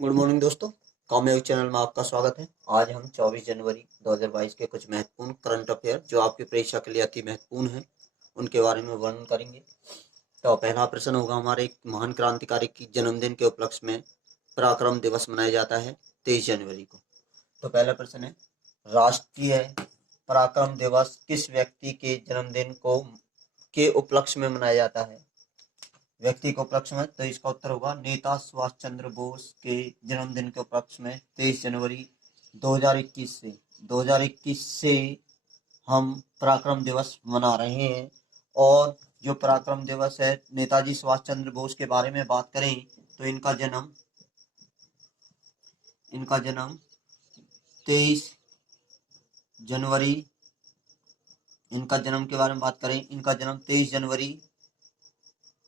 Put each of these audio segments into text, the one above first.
Good morning दोस्तों, कॉमयोग channel में आपका स्वागत है। आज हम 24 जनवरी 2022 के कुछ महत्वपूर्ण करंट अफेयर जो आपकी परीक्षा के लिए अति महत्वपूर्ण हैं उनके बारे में वर्णन करेंगे। तो पहला प्रश्न होगा हमारे, एक महान क्रांतिकारी की जन्मदिन के उपलक्ष्य में पराक्रम दिवस मनाया जाता है 23 जनवरी को। तो पहला प्रश्न है, राष्ट्रीय पराक्रम दिवस किस व्यक्ति के जन्मदिन को के उपलक्ष्य में मनाया जाता है? व्यक्ति को उपलक्ष्य में, तो इसका उत्तर होगा नेता सुभाष चंद्र बोस के जन्मदिन के उपलक्ष्य में 23 जनवरी 2021 से हम पराक्रम दिवस मना रहे हैं। और जो पराक्रम दिवस है, नेताजी सुभाष चंद्र बोस के बारे में बात करें तो इनका जन्म 23 जनवरी, इनका जन्म के बारे में बात करें, इनका जन्म 23 जनवरी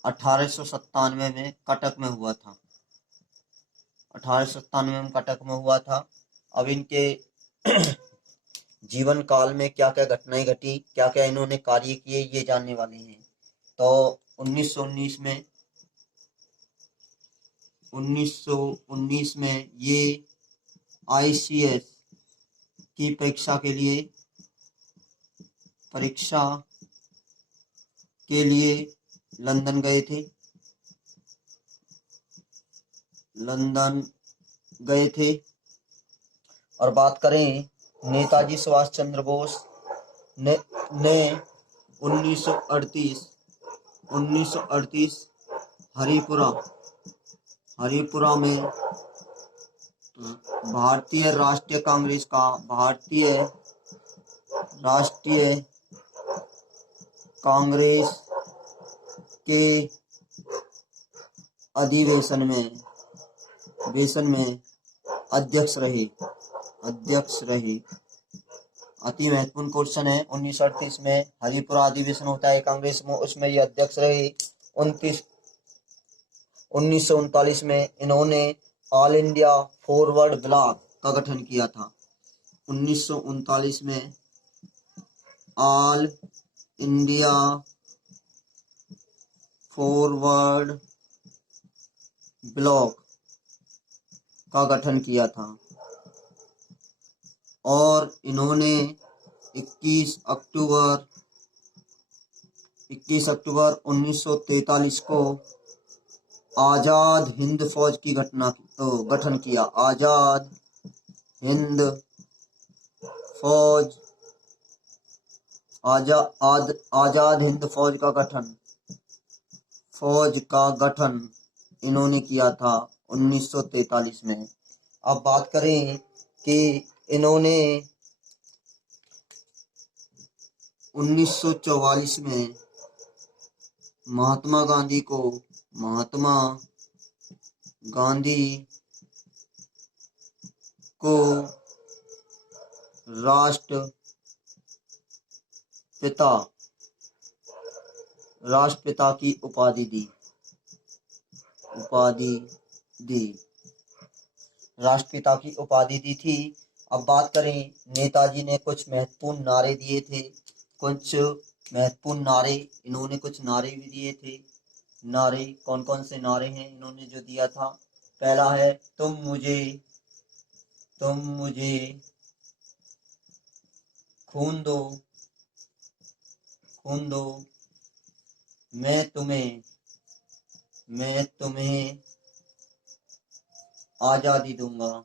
1897 में कटक में हुआ था। 1897 में कटक में हुआ था। अब इनके जीवन काल में क्या क्या घटनाएं घटी, क्या क्या इन्होंने कार्य किए, ये जानने वाले हैं। तो 1919 में ये ICS की परीक्षा के लिए लंदन गए थे। और बात करें, नेताजी सुभाष चंद्र बोस ने 1938 हरिपुरा में भारतीय राष्ट्रीय कांग्रेस के अधिवेशन में अध्यक्ष रहे। अति महत्वपूर्ण क्वेश्चन है। 1938 में हरिपुरा अधिवेशन होता है कांग्रेस में, उसमें ये अध्यक्ष रहे। 1939 में इन्होंने ऑल इंडिया फॉरवर्ड ब्लॉक का गठन किया था। 1939 में ऑल इंडिया फॉरवर्ड ब्लॉक का गठन किया था। और इन्होंने 21 अक्टूबर 1943 को आजाद हिंद फौज की गठन किया। आजाद हिंद फौज का गठन इन्होंने किया था 1943 में। अब बात करें कि इन्होंने 1944 में महात्मा गांधी को राष्ट्रपिता की उपाधि दी। राष्ट्रपिता की उपाधि दी थी। अब बात करें, नेताजी ने कुछ महत्वपूर्ण नारे दिए थे। इन्होंने कुछ नारे भी दिए थे। नारे कौन कौन से नारे हैं इन्होंने जो दिया था? पहला है, तुम मुझे खून दो, मैं तुम्हें आजादी दूंगा।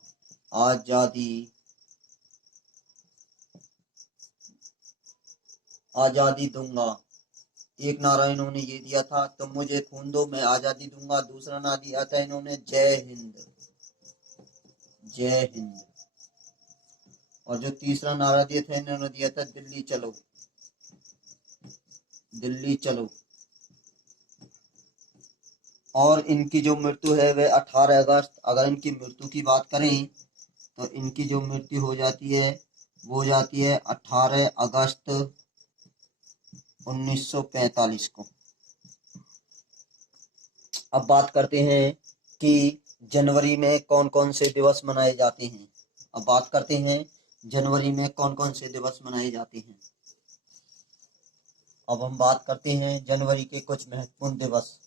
एक नारा इन्होंने ये दिया था, तुम मुझे खून दो मैं आजादी दूंगा। दूसरा नारा दिया था इन्होंने जय हिंद। और जो तीसरा नारा दिया था इन्होंने दिया था दिल्ली चलो। और इनकी जो मृत्यु है वह 18 अगस्त, अगर इनकी मृत्यु की बात करें तो इनकी जो मृत्यु हो जाती है वो जाती है 18 अगस्त 1945 को। अब बात करते हैं कि जनवरी में कौन कौन से दिवस मनाए जाते हैं। अब हम बात करते हैं जनवरी के कुछ महत्वपूर्ण दिवस।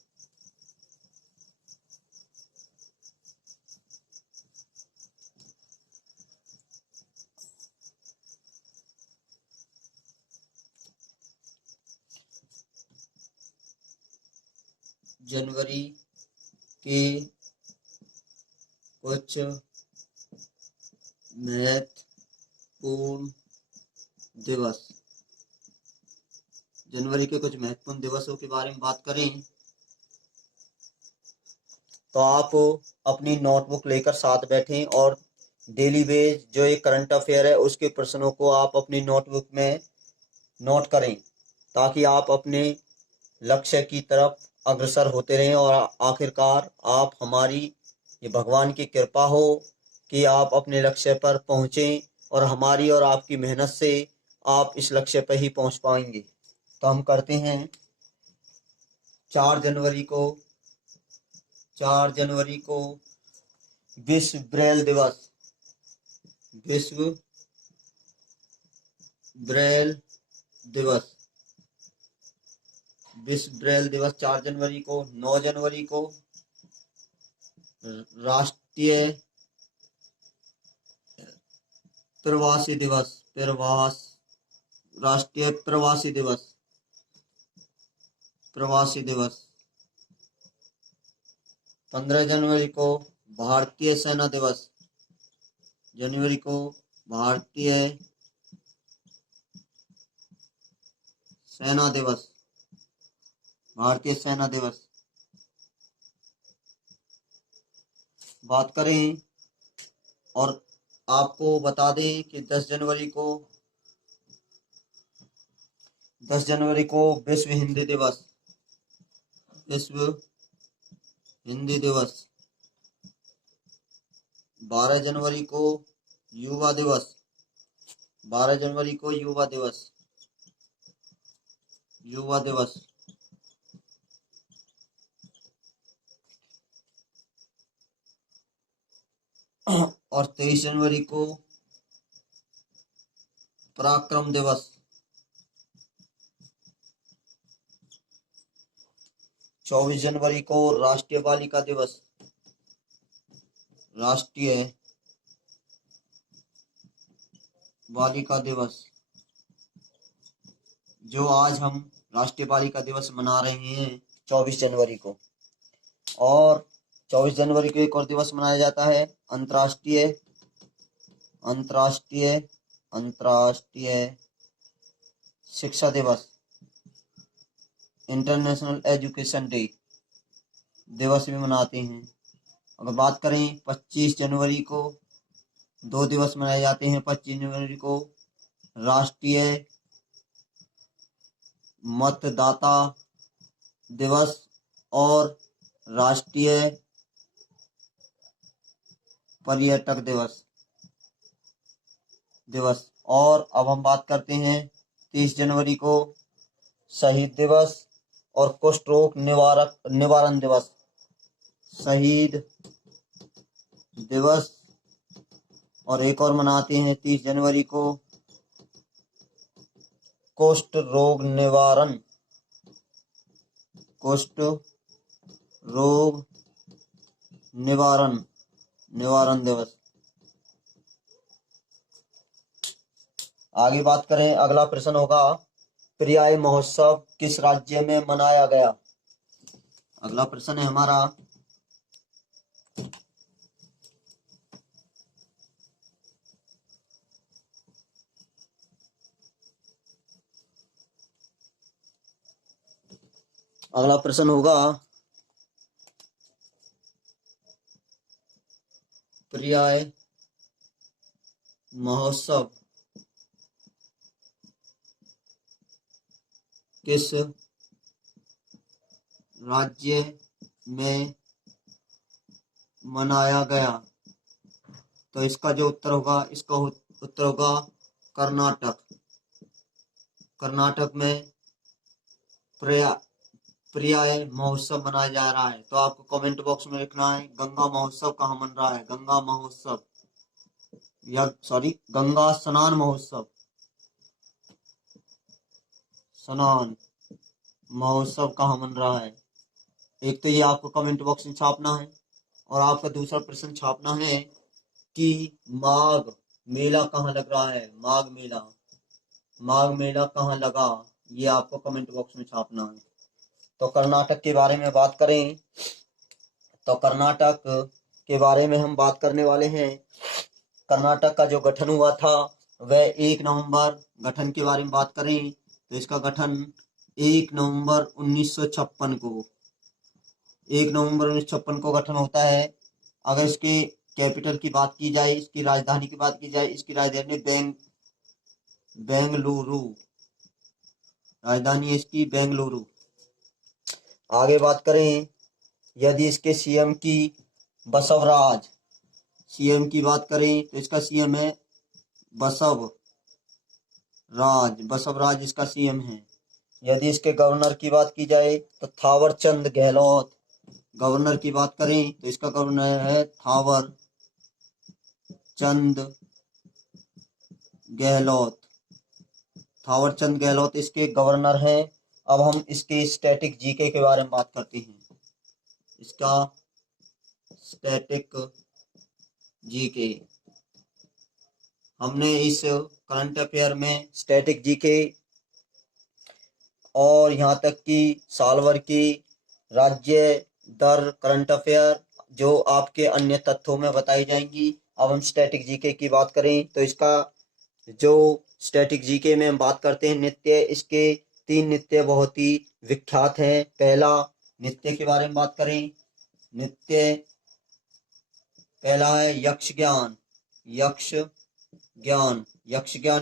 जनवरी के कुछ महत्वपूर्ण दिवस। जनवरी के कुछ महत्वपूर्ण दिवसों के बारे में बात करें तो आप अपनी नोटबुक लेकर साथ बैठें और डेली बेस जो एक करंट अफेयर है उसके प्रश्नों को आप अपनी नोटबुक में नोट करें ताकि आप अपने लक्ष्य की तरफ अग्रसर होते रहें और आखिरकार आप हमारी ये भगवान की कृपा हो कि आप अपने लक्ष्य पर पहुँचें और हमारी और आपकी मेहनत से आप इस लक्ष्य पर ही पहुँच पाएंगे। तो हम करते हैं 4 जनवरी को विश्व ब्रेल दिवस। विश्व ब्रेल दिवस। विश्व ब्रेल दिवस 4 जनवरी को। 9 जनवरी को राष्ट्रीय प्रवासी दिवस। राष्ट्रीय प्रवासी दिवस। प्रवासी दिवस। 15 जनवरी को भारतीय सेना दिवस। जनवरी को भारतीय सेना दिवस। भारतीय सेना दिवस। बात करें और आपको बता दें कि 10 जनवरी को विश्व हिंदी दिवस। विश्व हिंदी दिवस। 12 जनवरी को युवा दिवस। 12 जनवरी को युवा दिवस। युवा दिवस। और 23 जनवरी को पराक्रम दिवस। 24 जनवरी को राष्ट्रीय बालिका दिवस। राष्ट्रीय बालिका दिवस, जो आज हम राष्ट्रीय बालिका दिवस मना रहे हैं 24 जनवरी को। और 24 जनवरी को एक और दिवस मनाया जाता है अंतर्राष्ट्रीय शिक्षा दिवस। इंटरनेशनल एजुकेशन डे दिवस भी मनाते हैं। अगर बात करें 25 जनवरी को 2 दिवस मनाए जाते हैं। 25 जनवरी को राष्ट्रीय मतदाता दिवस और राष्ट्रीय पर्यटक दिवस। और अब हम बात करते हैं 30 जनवरी को शहीद दिवस और कुष्ठ रोग निवारण दिवस। शहीद दिवस। और एक और मनाते हैं 30 जनवरी को कुष्ठ रोग निवारण दिवस। आगे बात करें, अगला प्रश्न होगा पर्याय महोत्सव किस राज्य में मनाया गया। अगला प्रश्न है हमारा अगला प्रश्न होगा पर्याय महोत्सव किस राज्य में मनाया गया। तो इसका जो उत्तर होगा, इसका उत्तर होगा कर्नाटक। कर्नाटक में पर्याय महोत्सव मनाया जा रहा है। तो आपको कमेंट बॉक्स में लिखना है गंगा महोत्सव कहाँ मन रहा है। गंगा महोत्सव या गंगा स्नान महोत्सव। स्नान महोत्सव कहाँ मन रहा है। एक तो ये आपको कमेंट बॉक्स में छापना है और आपका दूसरा प्रश्न छापना है कि माघ मेला कहाँ लग रहा है। माघ मेला कहाँ लगा, ये आपको कमेंट बॉक्स में छापना है। तो कर्नाटक के बारे में बात करें तो कर्नाटक के बारे में हम बात करने वाले हैं। कर्नाटक का जो गठन हुआ था वह 1 नवंबर, गठन के बारे में बात करें तो इसका गठन 1 नवंबर 1956 को 1 नवंबर 1956 को गठन होता है। अगर इसके कैपिटल की बात की जाए, इसकी राजधानी की बात की जाए, इसकी राजधानी बेंगलुरु, राजधानी है इसकी बेंगलुरु। आगे बात करें यदि इसके सीएम की बसवराज, सीएम की बात करें तो इसका सीएम है बसवराज इसका सीएम है। यदि इसके गवर्नर की बात की जाए तो थावर चंद गहलोत, गवर्नर की बात करें तो इसका गवर्नर है थावर चंद गहलोत इसके गवर्नर हैं। अब हम इसके स्टैटिक जीके के बारे में बात करते हैं। इसका स्टैटिक जीके, हमने इस करंट अफेयर में स्टैटिक जीके और यहाँ तक कि साल भर की राज्य दर करंट अफेयर जो आपके अन्य तथ्यों में बताई जाएंगी। अब हम स्टैटिक जीके की बात करें तो इसका जो स्टैटिक जीके में हम बात करते हैं नृत्य, इसके 3 नृत्य बहुत ही विख्यात हैं। पहला नृत्य के बारे में बात करें, नृत्य पहला है यक्ष ज्ञान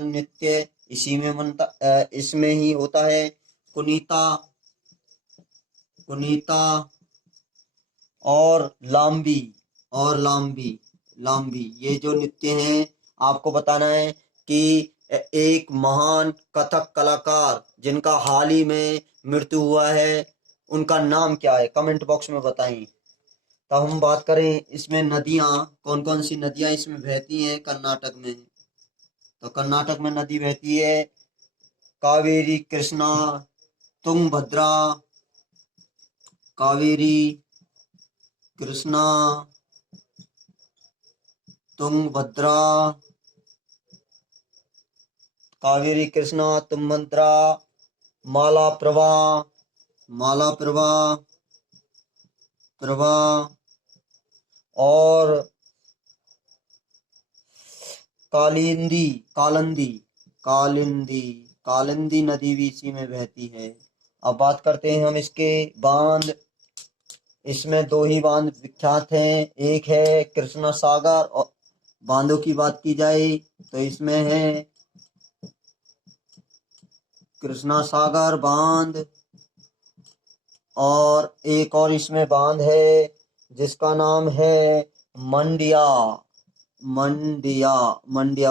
नृत्य, इसी में इसमें ही होता है। कुनीता और लाम्बी ये जो नृत्य हैं, आपको बताना है कि एक महान कथक कलाकार जिनका हाल ही में मृत्यु हुआ है, उनका नाम क्या है, कमेंट बॉक्स में बताएं। तब हम बात करें इसमें नदियां, कौन कौन सी नदियां इसमें बहती हैं कर्नाटक में, तो कर्नाटक में नदी बहती है कावेरी, कृष्णा, तुंगभद्रा, कावेरी, कृष्णा, तुंगभद्रा, मालाप्रभा और कालिंदी नदी भी इसी में बहती है। अब बात करते हैं हम इसके बांध। इसमें 2 ही बांध विख्यात हैं, एक है कृष्णा सागर, और बांधों की बात की जाए तो इसमें है कृष्णा सागर बांध, और एक और इसमें बांध है जिसका नाम है मंडिया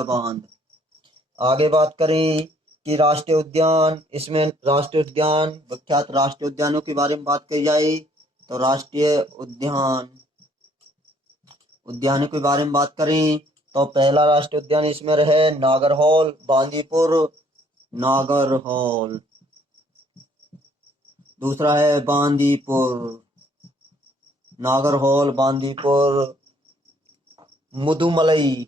बांध। आगे बात करें कि राष्ट्रीय उद्यान, इसमें राष्ट्रीय उद्यान विख्यात राष्ट्रीय उद्यानों के बारे में बात की जाए तो राष्ट्रीय उद्यानों के बारे में बात करें तो पहला राष्ट्रीय उद्यान इसमें रहे नागरहोल नागरहोल, दूसरा है नागरहोल बांदीपुर, मुदुमलई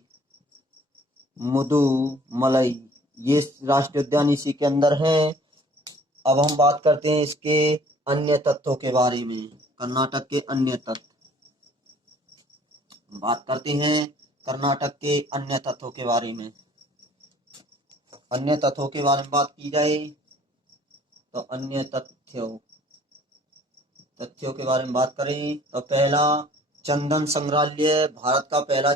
ये राष्ट्रीय उद्यान इसी के अंदर हैं। अब हम बात करते हैं इसके अन्य तत्वों के बारे में, कर्नाटक के अन्य तत्व बात करते हैं। कर्नाटक के अन्य तत्वों के बारे में बात की जाए तो अन्य तथ्यों के बारे में बात करें तो पहला चंदन संग्रहालय, भारत का पहला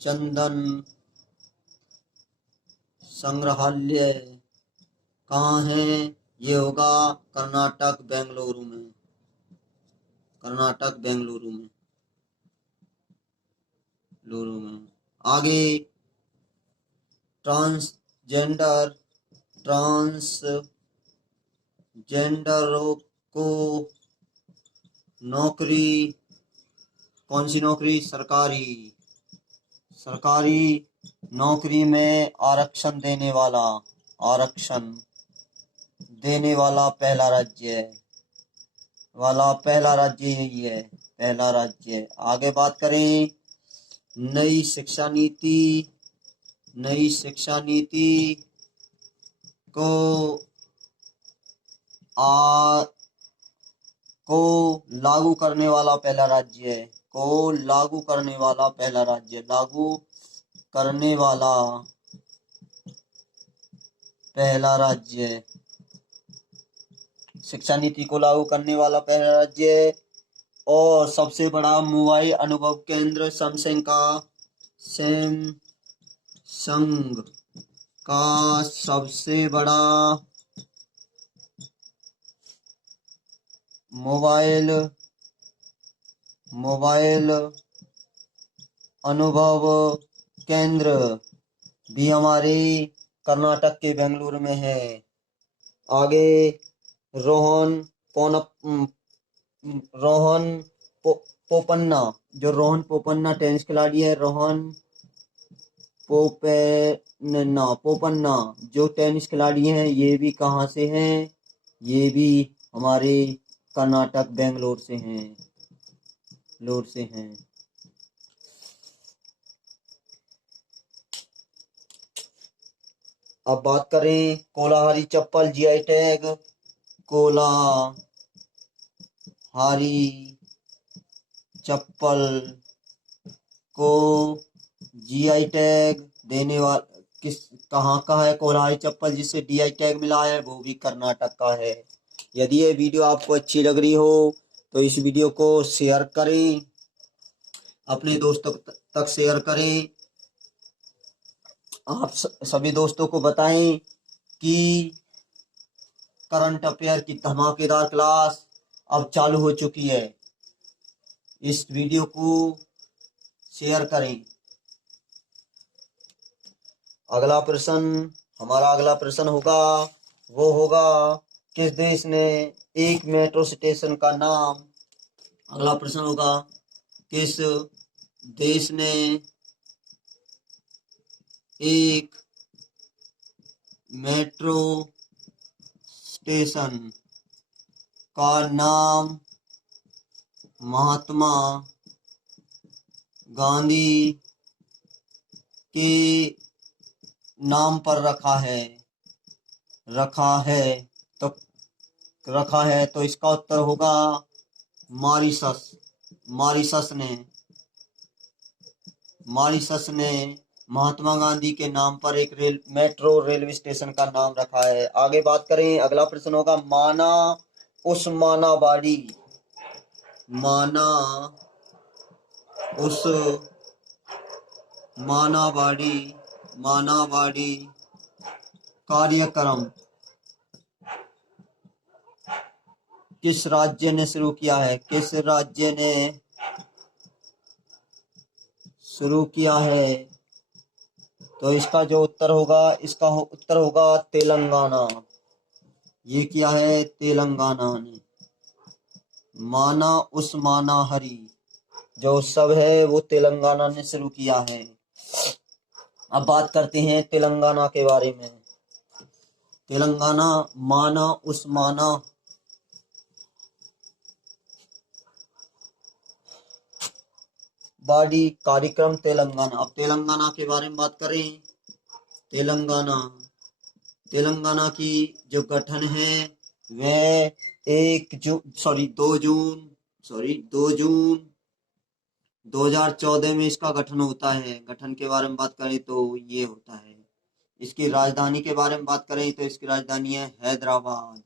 चंदन संग्रहालय कहाँ है, ये होगा कर्नाटक बेंगलुरु में। आगे ट्रांसजेंडरों को नौकरी, कौन सी नौकरी, सरकारी नौकरी में आरक्षण देने वाला पहला राज्य यही है, पहला राज्य। आगे बात करें नई शिक्षा नीति नई शिक्षा नीति को को लागू करने वाला पहला राज्य है। को लागू करने वाला पहला राज्य, लागू करने वाला पहला राज्य, शिक्षा नीति को लागू करने वाला पहला राज्य है। और सबसे बड़ा मोबाइल अनुभव केंद्र सैमसंग का सबसे बड़ा मोबाइल अनुभव केंद्र भी हमारे कर्नाटक के बेंगलुरु में है। आगे रोहन पोपन्ना, जो रोहन पोपन्ना टेनिस खिलाड़ी है, रोहन पोपन्ना जो टेनिस खिलाड़ी हैं, ये भी कहाँ से हैं? ये भी हमारे कर्नाटक बेंगलोर से हैं। अब बात करें कोलाहारी चप्पल जीआई टैग। कोलाहारी चप्पल को जीआई टैग देने वाला कहाँ का है? कोलाहारी चप्पल जिसे जीआई टैग मिला है वो भी कर्नाटक का है। यदि ये वीडियो आपको अच्छी लग रही हो तो इस वीडियो को शेयर करें, अपने दोस्तों तक शेयर करें। आप सभी दोस्तों को बताएं कि करंट अफेयर की धमाकेदार क्लास अब चालू हो चुकी है। इस वीडियो को शेयर करें। हमारा अगला प्रश्न होगा, वो होगा किस देश ने एक मेट्रो स्टेशन का नाम, अगला प्रश्न होगा किस देश ने एक मेट्रो स्टेशन का नाम महात्मा गांधी के नाम पर रखा है तो इसका उत्तर होगा मॉरिशस ने महात्मा गांधी के नाम पर एक मेट्रो रेलवे स्टेशन का नाम रखा है। आगे बात करें, अगला प्रश्न होगा मानावाड़ी कार्यक्रम किस राज्य ने शुरू किया है? तो इसका उत्तर होगा तेलंगाना। ये किया है तेलंगाना ने। माना हरी जो उत्सव है वो तेलंगाना ने शुरू किया है। अब बात करते हैं तेलंगाना के बारे में। तेलंगाना माना वाड़ी कार्यक्रम तेलंगाना। अब तेलंगाना के बारे में बात करें, तेलंगाना की जो गठन है वह 2 जून 2014 में इसका गठन होता है। गठन के बारे में बात करें तो ये होता है। इसकी राजधानी के बारे में बात करें तो इसकी राजधानी है हैदराबाद।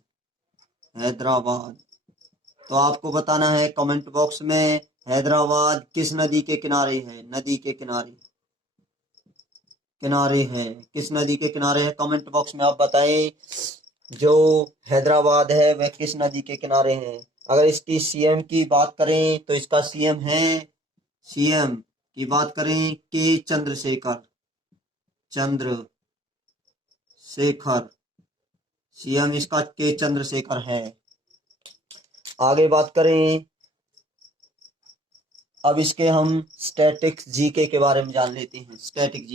तो आपको बताना है कमेंट बॉक्स में हैदराबाद किस नदी के किनारे है। किस नदी के किनारे है? कमेंट बॉक्स में आप बताएं जो हैदराबाद है वह किस नदी के किनारे है। अगर इसकी सीएम की बात करें तो इसका सीएम की बात करें के चंद्रशेखर सीएम इसका के चंद्रशेखर है। आगे बात करें, अब इसके हम स्टैटिक्स जीके के बारे में जान लेते हैं। स्टैटिक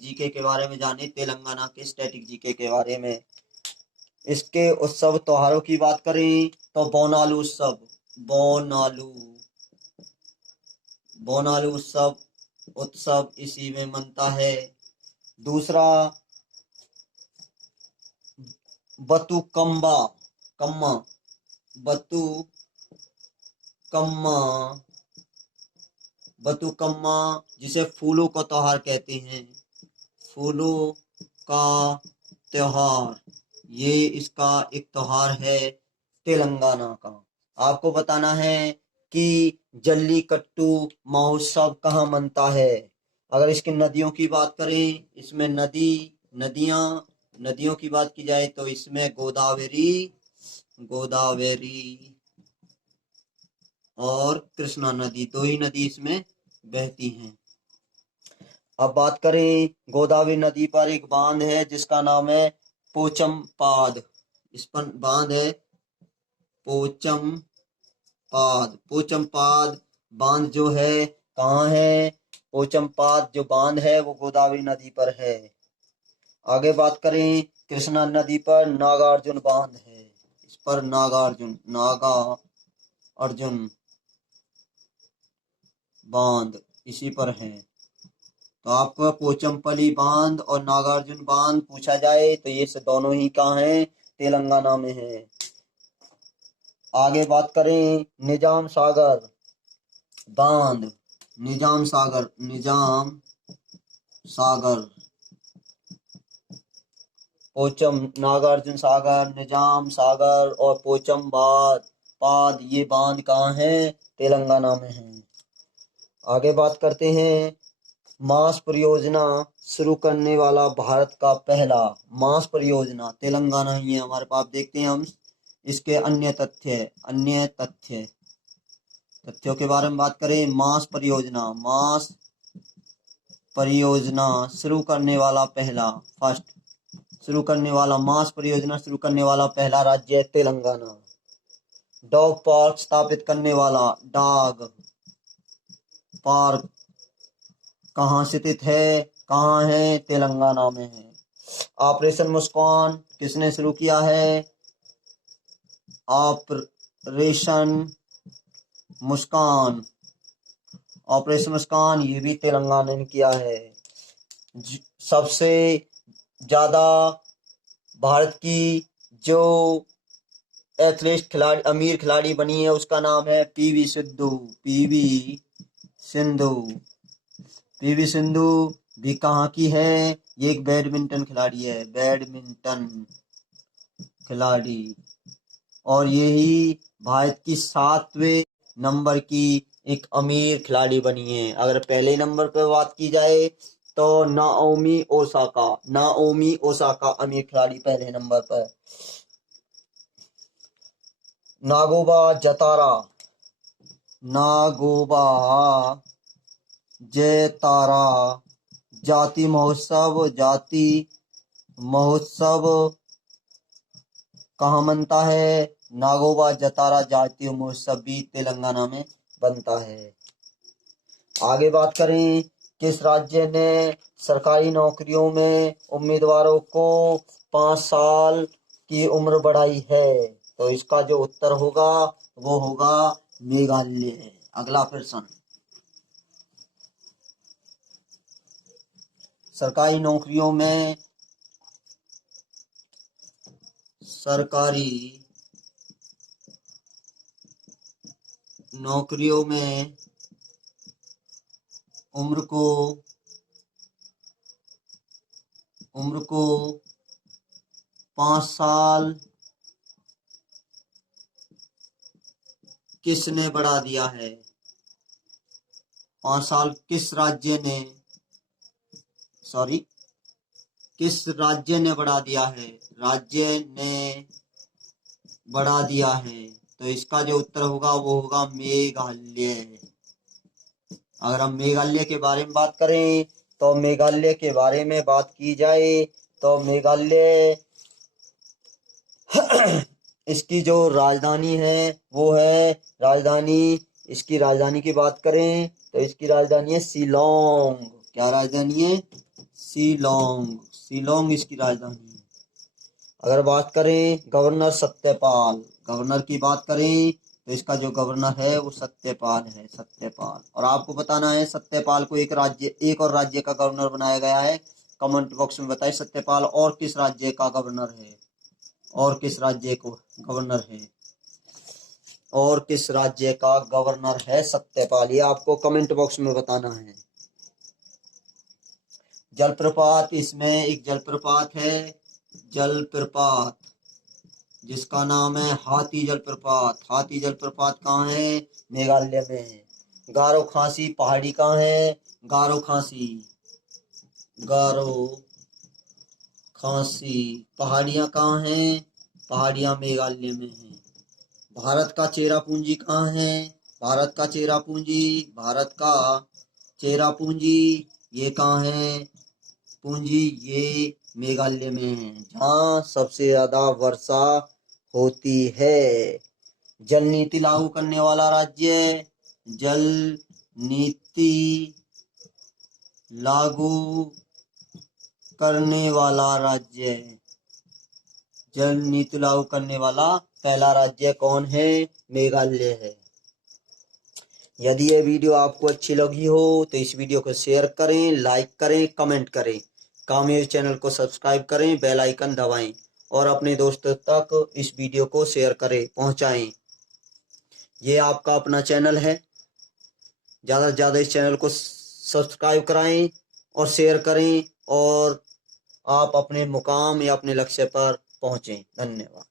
जीके के बारे में जाने। तेलंगाना के स्टैटिक जीके के बारे में। इसके उत्सव त्योहारों की बात करें तो बोनालू बोनालू उत्सव इसी में मनता है। दूसरा बतुकम्मा कम्मा बतुकम्मा बतुकम्मा जिसे फूलों का त्योहार कहते हैं, फूलों का त्योहार, ये इसका एक त्योहार है तेलंगाना का। आपको बताना है कि जल्लीकट्टू महोत्सव कहाँ मनता है। अगर इसकी नदियों की बात करें, इसमें नदियों की बात की जाए तो इसमें गोदावरी और कृष्णा नदी, दो ही नदी इसमें बहती हैं। अब बात करें, गोदावरी नदी पर एक बांध है जिसका नाम है पोचमपाद। इस पर बांध है पोचमपाद बांध जो है कहाँ है? पोचमपाद जो बांध है वो गोदावरी नदी पर है। आगे बात करें, कृष्णा नदी पर नागार्जुन बांध है। इस पर नागार्जुन बांध इसी पर है। तो आपको पोचमपल्ली बांध और नागार्जुन बांध पूछा जाए तो ये दोनों ही कहाँ हैं? तेलंगाना में है। आगे बात करें, निजाम सागर बांध, निजाम सागर पोचम, नागार्जुन सागर, निजाम सागर और पोचम पाद ये बांध कहाँ है? तेलंगाना में है। आगे बात करते हैं, मास परियोजना शुरू करने वाला भारत का पहला, मास परियोजना तेलंगाना ही है हमारे पास। देखते हैं हम इसके अन्य तथ्यों के बारे में बात करें। मास परियोजना शुरू करने वाला पहला, मास परियोजना शुरू करने वाला पहला राज्य है तेलंगाना। डॉग पार्क स्थापित करने वाला, डॉग पार्क कहाँ स्थित है? कहाँ है? तेलंगाना में है। ऑपरेशन मुस्कान किसने शुरू किया है? ऑपरेशन मुस्कान ये भी तेलंगाना ने किया है। सबसे ज्यादा भारत की जो एथलीट खिलाड़ी, अमीर खिलाड़ी बनी है उसका नाम है पीवी सिंधु भी कहाँ की है? ये एक बैडमिंटन खिलाड़ी है, और यही भारत की 7वें नंबर की एक अमीर खिलाड़ी बनी है। अगर पहले नंबर पर बात की जाए तो नाओमी ओसाका अमीर खिलाड़ी पहले नंबर पर। नागोबा जतारा जाति महोत्सव कहाँ बनता है? नागोबा जतारा जातीय महोत्सव भी तेलंगाना में बनता है। आगे बात करें, किस राज्य ने सरकारी नौकरियों में उम्मीदवारों को 5 साल की उम्र बढ़ाई है? तो इसका जो उत्तर होगा वो होगा मेघालय। अगला प्रश्न, सरकारी नौकरियों में उम्र को 5 साल किसने बढ़ा दिया है? 5 साल किस राज्य ने बढ़ा दिया है? तो इसका जो उत्तर होगा वो होगा मेघालय। अगर हम मेघालय के बारे में बात करें तो मेघालय के बारे में बात की जाए तो मेघालय इसकी जो राजधानी है वो है इसकी राजधानी की बात करें तो इसकी राजधानी है शिलोंग। क्या राजधानी है? शिलोंग इसकी राजधानी है। अगर बात करें गवर्नर की बात करें तो इसका जो गवर्नर है वो सत्यपाल है, सत्यपाल। और आपको बताना है सत्यपाल को एक और राज्य का गवर्नर बनाया गया है। कमेंट बॉक्स में बताइए सत्यपाल और किस राज्य का गवर्नर है, और किस राज्य को गवर्नर है, और किस राज्य का गवर्नर है सत्यपाल, ये आपको कमेंट बॉक्स में बताना है। जलप्रपात, इसमें एक जलप्रपात है, जलप्रपात जिसका नाम है हाथी जलप्रपात। हाथी जलप्रपात कहाँ है? मेघालय में है। गारो खासी पहाड़ी कहाँ है? गारो खासी, गारो खासी पहाड़ियां कहाँ हैं? पहाड़ियां मेघालय में हैं। भारत का चेरापूंजी कहाँ है? भारत का चेरापूंजी, भारत का चेरापूंजी ये कहाँ है? पूंजी ये मेघालय में है, जहाँ सबसे ज्यादा वर्षा होती है। जल नीति लागू करने वाला राज्य, जल नीति लागू करने वाला राज्य, जल नीति लागू करने वाला पहला राज्य कौन है? मेघालय है। यदि ये वीडियो आपको अच्छी लगी हो तो इस वीडियो को शेयर करें, लाइक करें, कमेंट करें। कामयाब चैनल को सब्सक्राइब करें, बेल आइकन दबाएं और अपने दोस्तों तक इस वीडियो को शेयर करें, पहुंचाएं। ये आपका अपना चैनल है, ज़्यादा से ज़्यादा इस चैनल को सब्सक्राइब कराएं और शेयर करें और आप अपने मुकाम या अपने लक्ष्य पर पहुंचें। धन्यवाद।